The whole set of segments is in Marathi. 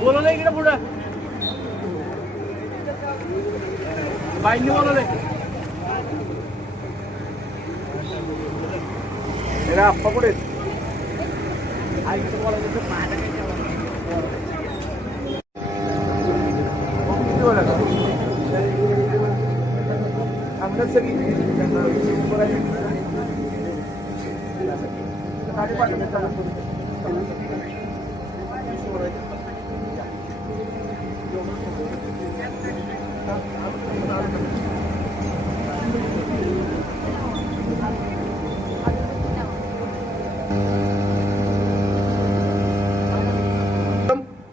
बोलवलं इकडे पुढं बाईंनी बोलवलंय आप्पा पुढे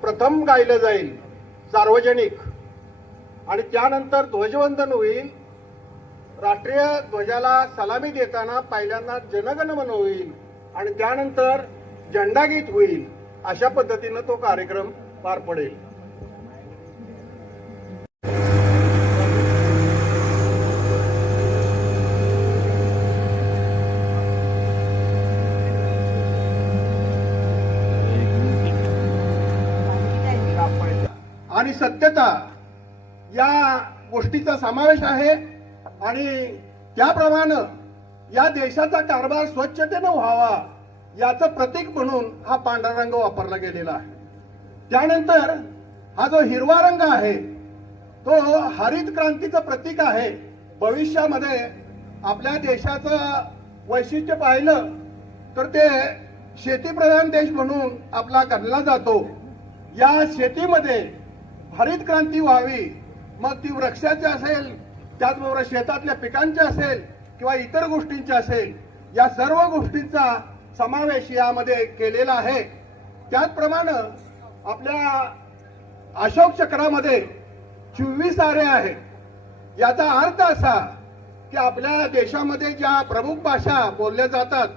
प्रथम गायलं जाईल सार्वजनिक आणि त्यानंतर ध्वजवंदन होईल. राष्ट्रीय ध्वजाला सलामी देताना पहिल्यांदा जनगणमन होईल आणि त्यानंतर झेंडागीत होईल. अशा पद्धतीनं तो कार्यक्रम पार पडेल. आणि सत्यता या गोष्टीचा समावेश आहे आणि त्याप्रमाणे या देशाचा कारभार स्वच्छतेनं व्हावा याचं प्रतीक म्हणून हा पांढरा रंग वापरला गेलेला आहे. त्यानंतर हा जो हिरवा रंग आहे तो हरित क्रांतीचं प्रतीक आहे. भविष्यामध्ये आपल्या देशाचं वैशिष्ट्य पाहिलं तर ते शेतीप्रधान देश म्हणून आपला गणला जातो. या शेतीमध्ये हरित क्रांती व्हावी, मग ती वृक्षाची असेल, त्याचबरोबर शेतातल्या पिकांची असेल किंवा इतर गोष्टींची असेल, या सर्व गोष्टींचा समावेश यामध्ये केलेला आहे. त्याचप्रमाणे आपल्या अशोक चक्रामध्ये 24 आरे आहेत. याचा अर्थ असा की आपल्या देशामध्ये ज्या प्रमुख भाषा बोलल्या जातात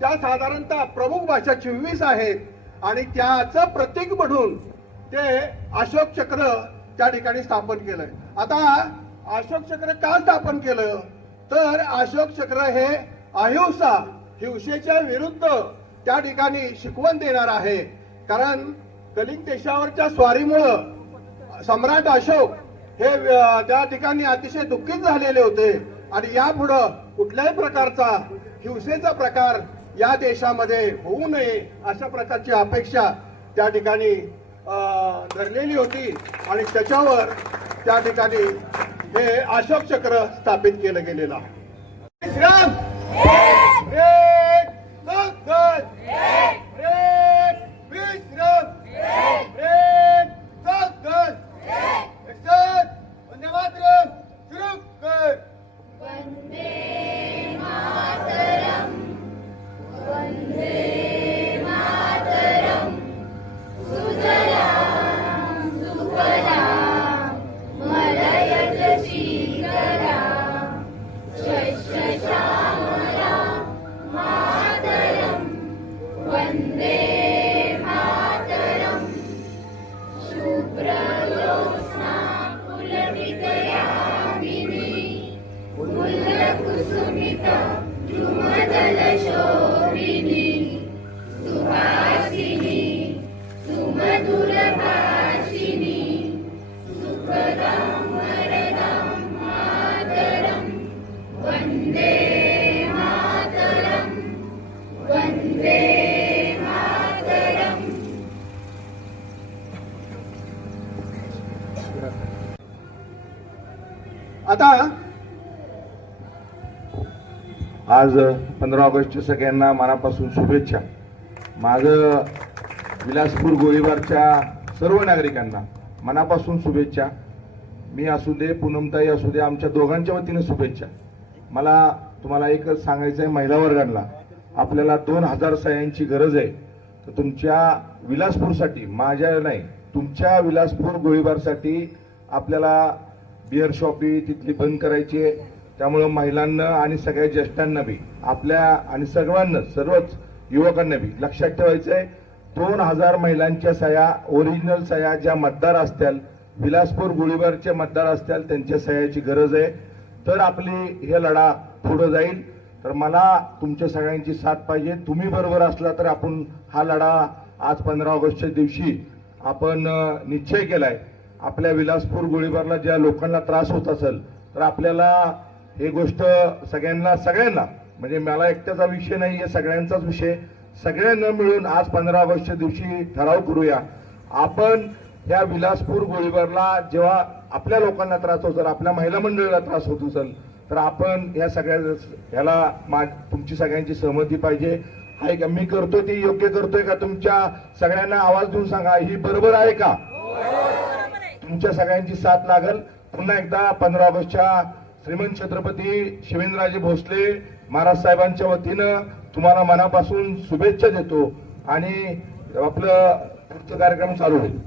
त्या साधारणतः प्रमुख भाषा 24 आहेत आणि त्याचं प्रतीक म्हणून ते अशोक चक्र त्या ठिकाणी स्थापन केलंय. आता अशोक चक्र का स्थापन केलं तर अशोक चक्र हे अहिंसा, हिंसेच्या विरुद्ध त्या ठिकाणी शिकवण देणार आहे. कारण कलिंग देशावरच्या स्वारीमुळं सम्राट अशोक हे त्या ठिकाणी अतिशय दुःखित झालेले होते आणि यापुढं कुठल्याही प्रकारचा हिंसेचा प्रकार या देशामध्ये होऊ नये अशा प्रकारची अपेक्षा त्या ठिकाणी धरलेली होती आणि त्याच्यावर त्या ठिकाणी हे अशोक चक्र स्थापित केलं गेलेलं आहे. आता आज 15 ऑगस्टच्या सगळ्यांना मनापासून शुभेच्छा. माझं विलासपूर गोळीबारच्या सर्व नागरिकांना मनापासून शुभेच्छा. मी असू दे, पूनमताई असू दे, आमच्या दोघांच्या वतीने शुभेच्छा. मला तुम्हाला एकच सांगायचं आहे, महिला वर्गाला आपल्याला 2000 सह्यांची गरज आहे. तर तुमच्या विलासपूरसाठी, माझ्या नाही, तुमच्या विलासपूर गोळीबारसाठी आपल्याला बिअर शॉपी तिथली बंद करायची आहे. त्यामुळे महिलांना आणि सगळ्या ज्येष्ठांना बी आपल्या आणि सर्वांना, सर्वच युवकांना बी लक्षात ठेवायचं आहे, 2000 महिलांच्या सह्या, ओरिजिनल सह्या ज्या मतदार असतील, विलासपूर गोळीबारचे मतदार असतील, त्यांच्या सह्याची गरज आहे. तर आपली हे लढा पुढे जाईल. तर मला तुमच्या सगळ्यांची साथ पाहिजे. तुम्ही बरोबर असला तर आपण हा लढा आज 15 ऑगस्टच्या दिवशी आपण निश्चय केलाय. आपल्या विलासपूर गोळीबारला ज्या लोकांना त्रास होत असेल तर आपल्याला हे गोष्ट सगळ्यांना म्हणजे मला एकट्याचा विषय नाही, आहे सगळ्यांचाच विषय. सगळ्यांना मिळून आज 15 ऑगस्टच्या दिवशी ठराव करूया. आपण या विलासपूर गोळीबारला जेव्हा आपल्या लोकांना त्रास होत असेल, आपल्या महिला मंडळाला त्रास होत असेल तर आपण या ह्याला तुमची सगळ्यांची सहमती पाहिजे. आहे का मी करतोय ती योग्य करतोय का? तुमच्या सगळ्यांना आवाज देऊन सांगा ही बरोबर आहे का? तुमच्या सगळ्यांची साथ लागल. पुन्हा एकदा 15 ऑगस्टच्या श्रीमंत छत्रपती शिवेंद्रराजे भोसले महाराज साहेबांच्या वतीनं तुम्हाला मनापासून शुभेच्छा देतो आणि आपलं पुढचा कार्यक्रम चालू होईल.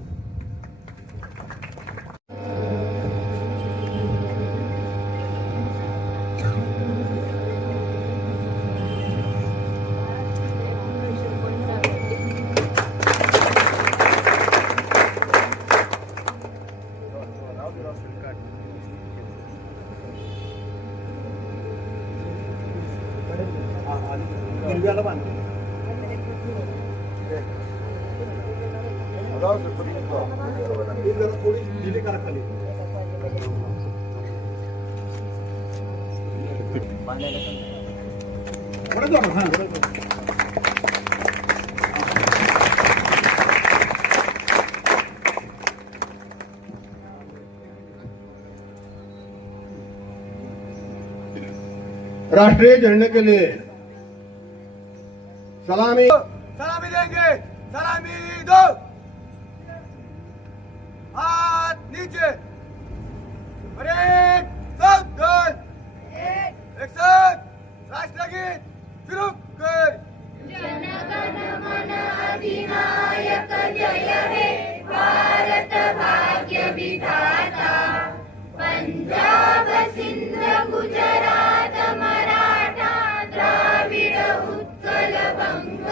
राष्ट्रीय झंडे के लिए सलामी देंगे. सलामी दो. हाथ नीचे. परेड सब कर. एक साथ राष्ट्रगीत सुरू कर. जनगण मन अधिनायक जय हे भारत भाग्य विधाता. पंजाब सिंध गुजरात मराठा द्राविड उत्कल बंग.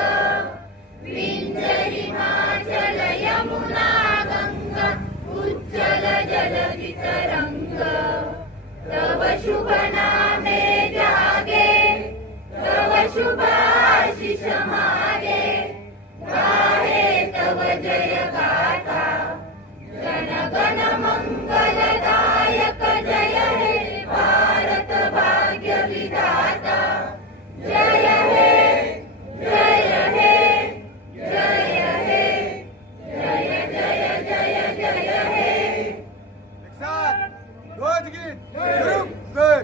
विंध्य हिमाचल यमुना गंगा उज्जल जल वितरंग. तव शुभ नामे जागे तव शुभ आशीष मागे. गाहे तव जय गाथा. जनगण मंगलदायक जय हे भारत भाग्य विधाता. जय हे जय हे जय हे जय जय जय जय हे. एक साथ ध्वजगीत सुरू कर.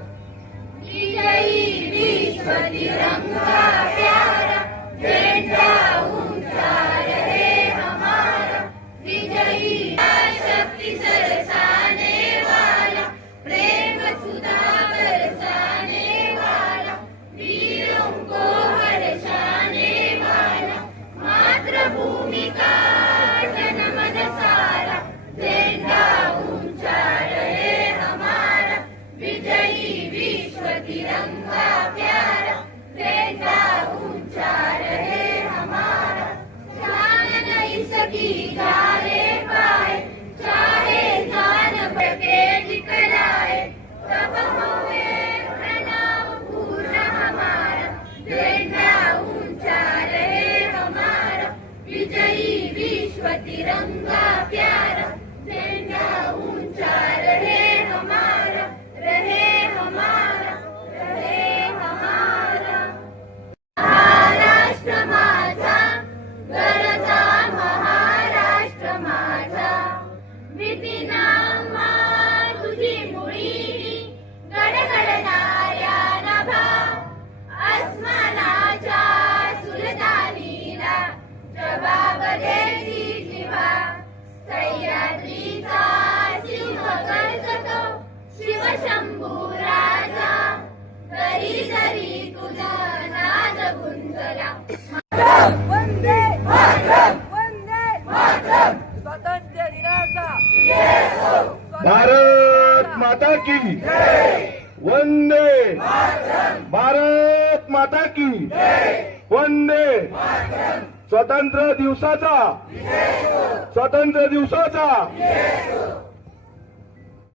विजयी विश्व तिरंगा प्यारा. झंडा ऊंचा रहे हमारा. विजयी शक्ति सरसाने वाला. प्रेम सुधा बरसाने वाला. वीरों को हर्षाने वाला. मातृभूमि का तन मन सारा. झंडा ऊंचा रहे हमारा. विजयी विश्व तिरंगा प्यारा. झंडा ऊंचा रहे हमारा. जान नहीं सकी जाने पाए. चाहे जान बके निकलाए. तब होए प्रणव पूर्ण हमारा. झंडा ऊंचा रहे हमारा. विजयी विश्व तिरंगा प्यारा. झंडा ऊंचा रहे हमारा. रहे हमारा. रहे हमारा. महाराष्ट्र माझा गरजा. महाराष्ट्र माझा विधिनामा. तुझी मुळी गडगडणाऱ्या नभा. अस्मानाच्या सुलतानीला जबाब देती जिव्हा. सह्याद्रीचा सिंह गर्जतो शिवशंभू राजा. तरी तरी तुझा नाद गुंजला. वंदे मातरम. वंदे मातरम. स्वातंत्र्य दिनाचा भारत माता की वंदे. भारत माता की वंदे. स्वातंत्र्य दिवसाचा